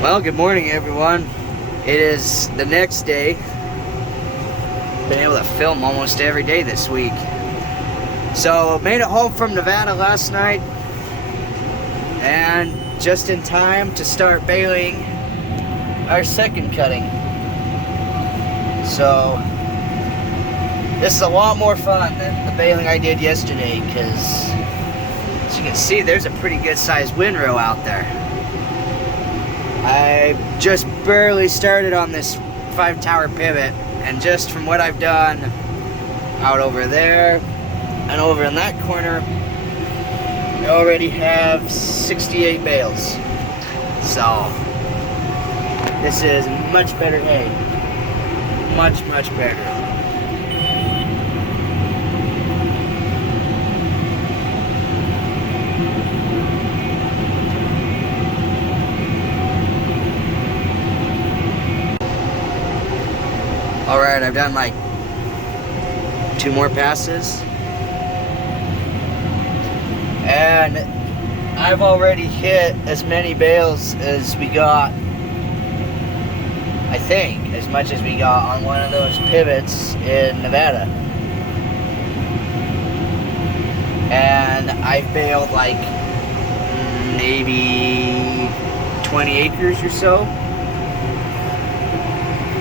Well, good morning, everyone. It is the next day. Been able to film almost every day this week. So, made it home from Nevada last night, and just in time to start baling our second cutting. So, this is a lot more fun than the baling I did yesterday, because as you can see, there's a pretty good sized windrow out there. I just barely started on this 5-tower pivot, and just from what I've done out over there and over in that corner, I already have 68 bales. So this is much better hay. Much better. Alright, I've done like 2 more passes, and I've already hit as many bales as we got, I think, as much as we got on one of those pivots in Nevada. And I've baled like maybe 20 acres or so.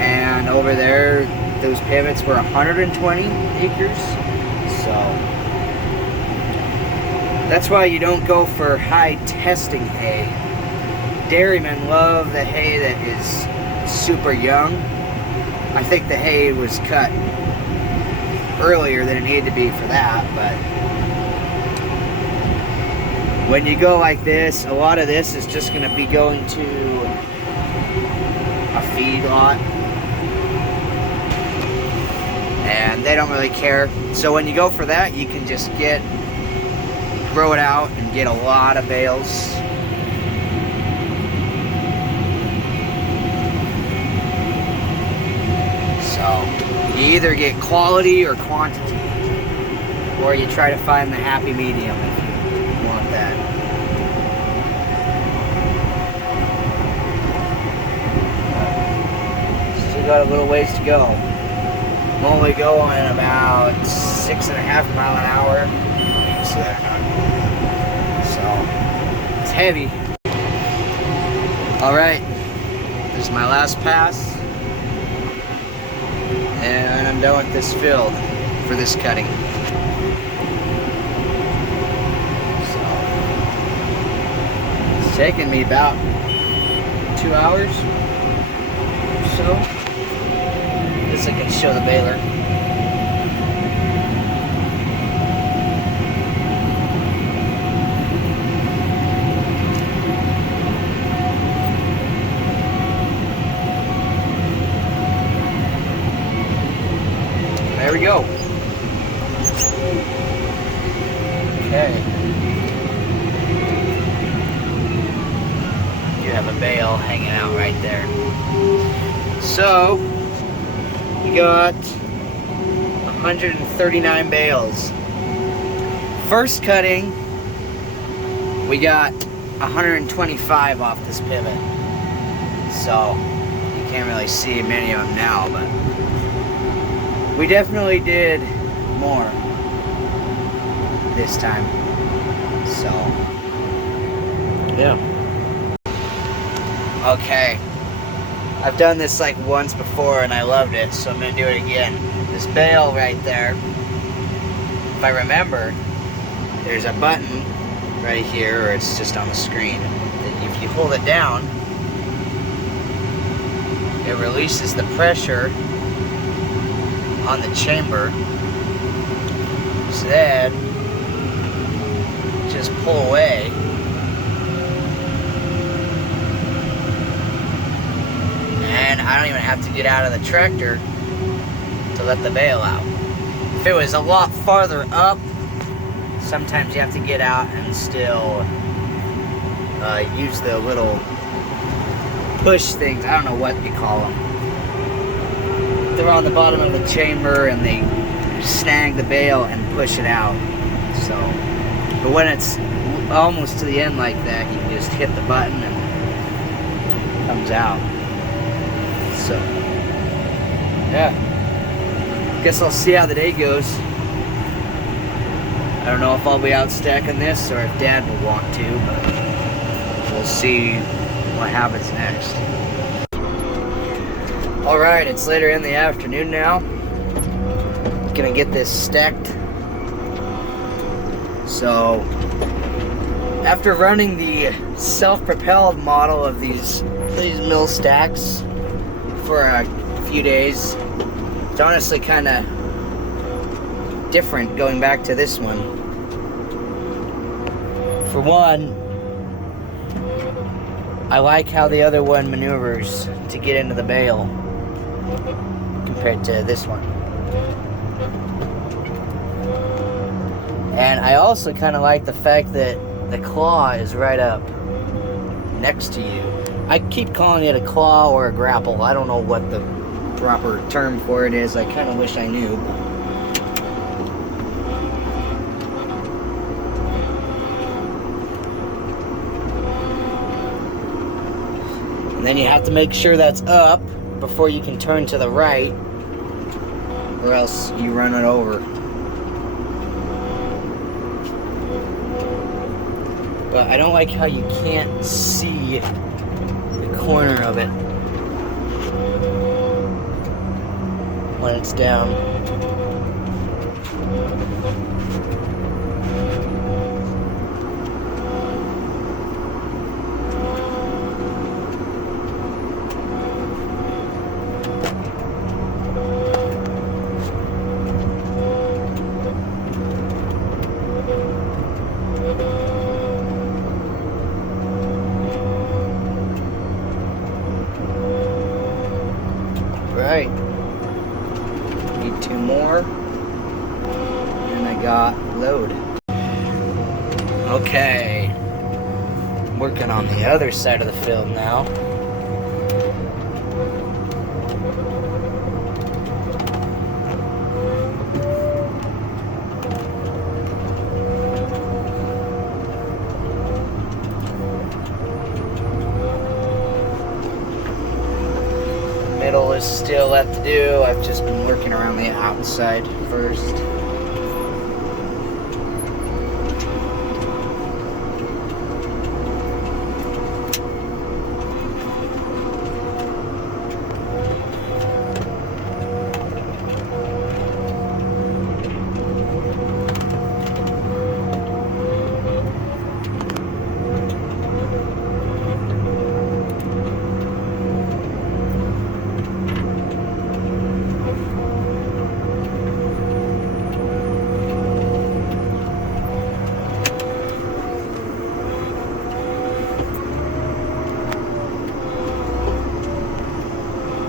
And over there, those pivots were 120 acres. So that's why you don't go for high testing hay. Dairymen love the hay that is super young. I think the hay was cut earlier than it needed to be for that, but when you go like this, a lot of this is just going to be going to a feed lot. And they don't really care. So when you go for that, you can just grow it out and get a lot of bales. So you either get quality or quantity, or you try to find the happy medium if you want that. Still got a little ways to go. I'm only going about 6.5 mile an hour. So it's heavy. Alright, this is my last pass, and I'm done with this field for this cutting. So it's taken me about 2 hours or so. I can show the baler. There we go. Okay. You have a bale hanging out right there. So we got 139 bales. First cutting, we got 125 off this pivot. So you can't really see many of them now, but we definitely did more this time. So yeah. Okay. I've done this like once before and I loved it, so I'm going to do it again. This bale right there, if I remember, there's a button right here, or it's just on the screen. If you hold it down, it releases the pressure on the chamber. So then, just pull away. And I don't even have to get out of the tractor to let the bale out. If it was a lot farther up, sometimes you have to get out and still use the little push things. I don't know what you call them. They're on the bottom of the chamber and they snag the bale and push it out. So, but when it's almost to the end like that, you can just hit the button and comes out. So, yeah. Guess I'll see how the day goes. I don't know if I'll be out stacking this or if Dad will want to, but we'll see what happens next. Alright, it's later in the afternoon now. Gonna get this stacked. So, after running the self-propelled model of these mill stacks for a few days, it's honestly kind of different going back to this one. For one, I like how the other one maneuvers to get into the bale compared to this one. And I also kind of like the fact that the claw is right up next to you. I keep calling it a claw or a grapple. I don't know what the proper term for it is. I kind of wish I knew. And then you have to make sure that's up before you can turn to the right, or else you run it over. But I don't like how you can't see the corner of it when it's down. Right. Need 2 more. And I got load. Okay. Working on the other side of the field now. Middle is still left to do. I've just been working around the outside first.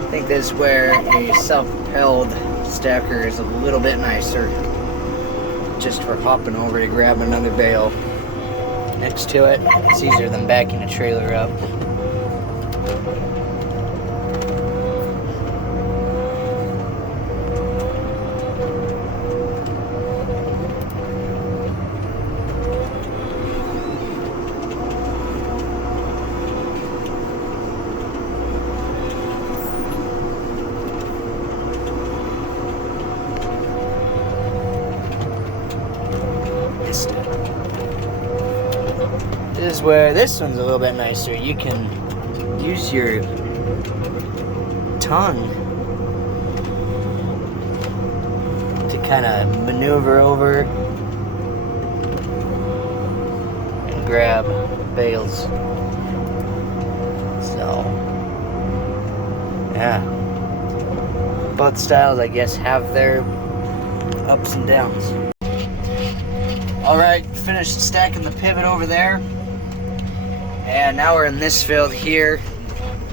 I think this is where a self-propelled stacker is a little bit nicer, just for hopping over to grab another bale next to it. It's easier than backing a trailer up. This is where this one's a little bit nicer. You can use your tongue to kind of maneuver over and grab bales. So, yeah. Both styles, I guess, have their ups and downs. Alright, finished stacking the pivot over there. And now we're in this field here.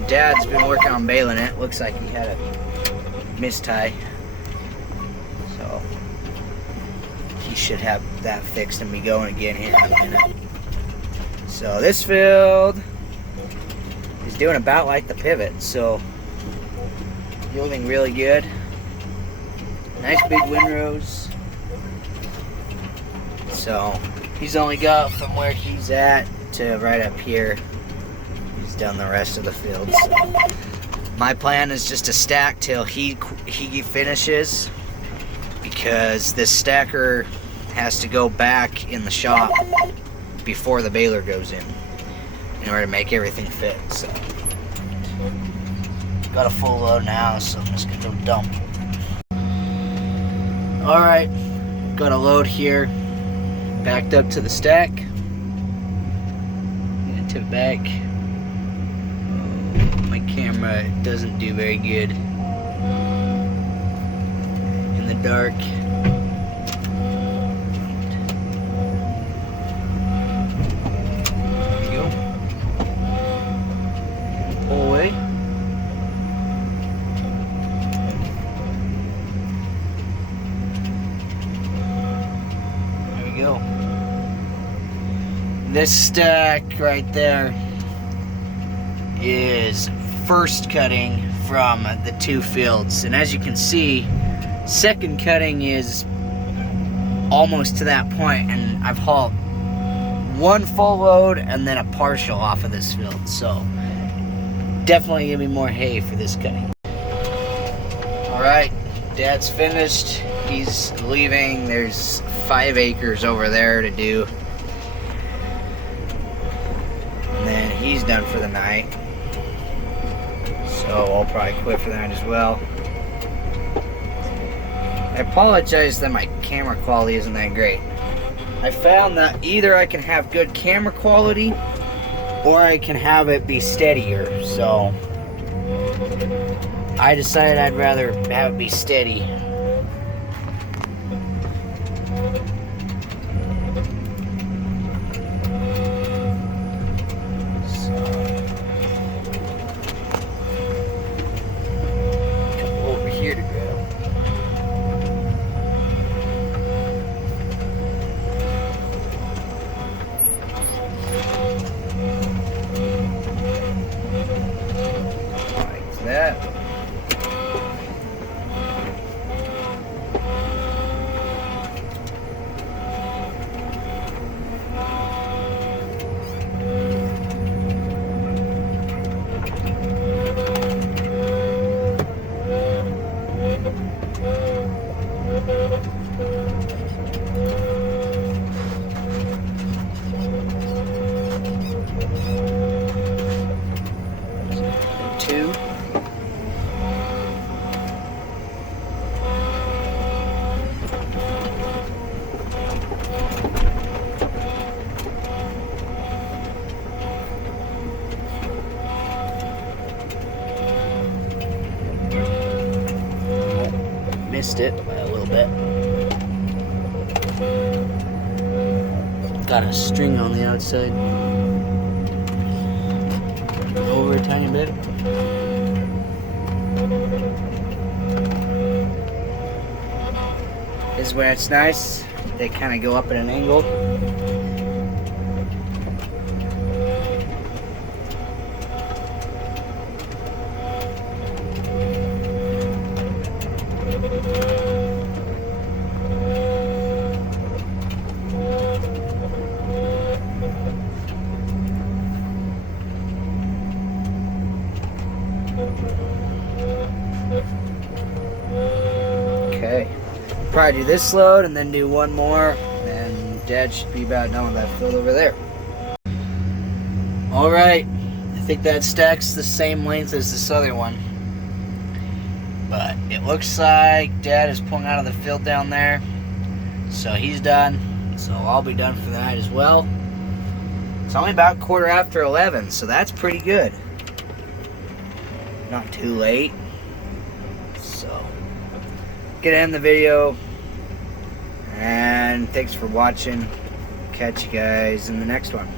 Dad's been working on baling it. Looks like he had a mistie. So he should have that fixed and be going again here in a minute. So this field is doing about like the pivot. So yielding really good. Nice big windrows. So he's only got from where he's at to right up here. He's done the rest of the field. So my plan is just to stack till he finishes, because this stacker has to go back in the shop before the baler goes in order to make everything fit. So got a full load now, so I'm just gonna go dump. Alright, got a load here, backed up to the stack. I'm gonna tip back. My camera doesn't do very good in the dark. There you go. Pull away. There we go. This stack right there is first cutting from the two fields, and as you can see, second cutting is almost to that point, and I've hauled one full load and then a partial off of this field, so definitely gonna be more hay for this cutting. Alright, Dad's finished. He's leaving. There's 5 acres over there to do, and then he's done for the night. So I'll probably quit for that as well. I apologize that my camera quality isn't that great. I found that either I can have good camera quality or I can have it be steadier. So I decided I'd rather have it be steady. That. Two. Missed it by a little bit. Got a string on the outside. Over a tiny bit. This is where it's nice. They kind of go up at an angle. Okay, probably do this load and then do one more, and Dad should be about done with that field over there. Alright, I think that stack's the same length as this other one, but it looks like Dad is pulling out of the field down there, so he's done, so I'll be done for the night as well. It's only about 11:15, so that's pretty good. Not too late. So, gonna end the video, and thanks for watching. Catch you guys in the next one.